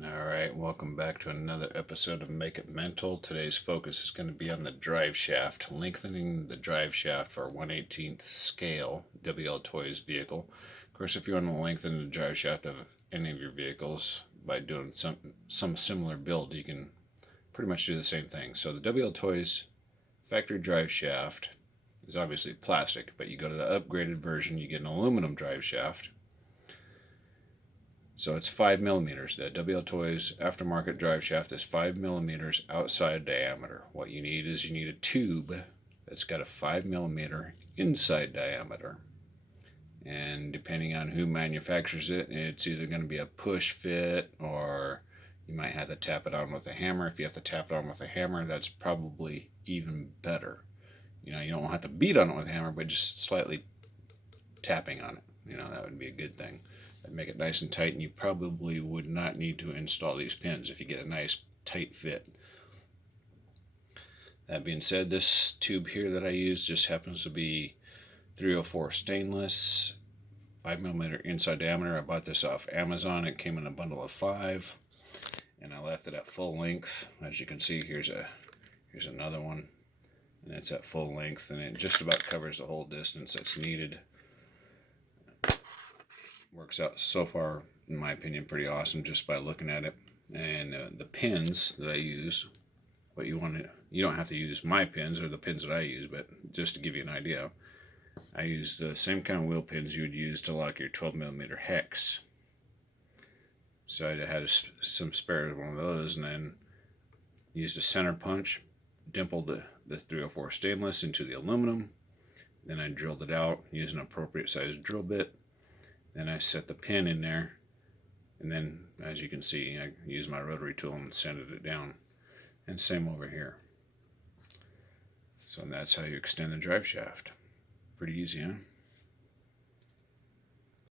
Alright, welcome back to another episode of Make It Mental. Today's focus is going to be on the drive shaft, lengthening the drive shaft for a 1/18th scale WL Toys vehicle. Of course, if you want to lengthen the drive shaft of any of your vehicles by doing some similar build, you can pretty much do the same thing. So the WL Toys factory drive shaft is obviously plastic, but you go to the upgraded version, you get an aluminum drive shaft. So it's 5 millimeters. The WL Toys aftermarket drive shaft is 5 millimeters outside diameter. What you need is a tube that's got a 5 millimeter inside diameter. And depending on who manufactures it, it's either going to be a push fit or you might have to tap it on with a hammer. If you have to tap it on with a hammer, that's probably even better. You don't have to beat on it with a hammer, but just slightly tapping on it. That would be a good thing. That'd make it nice and tight, and you probably would not need to install these pins if you get a nice tight fit. That being said, this tube here that I use just happens to be 304 stainless, 5 millimeter inside diameter. I bought this off Amazon. It came in a bundle of 5, and I left it at full length. As you can see, here's another one, and it's at full length, and it just about covers the whole distance that's needed. Works out so far, in my opinion, pretty awesome just by looking at it. And the pins that I use, you don't have to use my pins or the pins that I use, but just to give you an idea, I used the same kind of wheel pins you would use to lock your 12 millimeter hex. So I had some spare of one of those, and then used a center punch, dimpled the 304 stainless into the aluminum. Then I drilled it out using an appropriate size drill bit. Then I set the pin in there, and then, as you can see, I used my rotary tool and sanded it down. And same over here. So that's how you extend the drive shaft. Pretty easy, huh?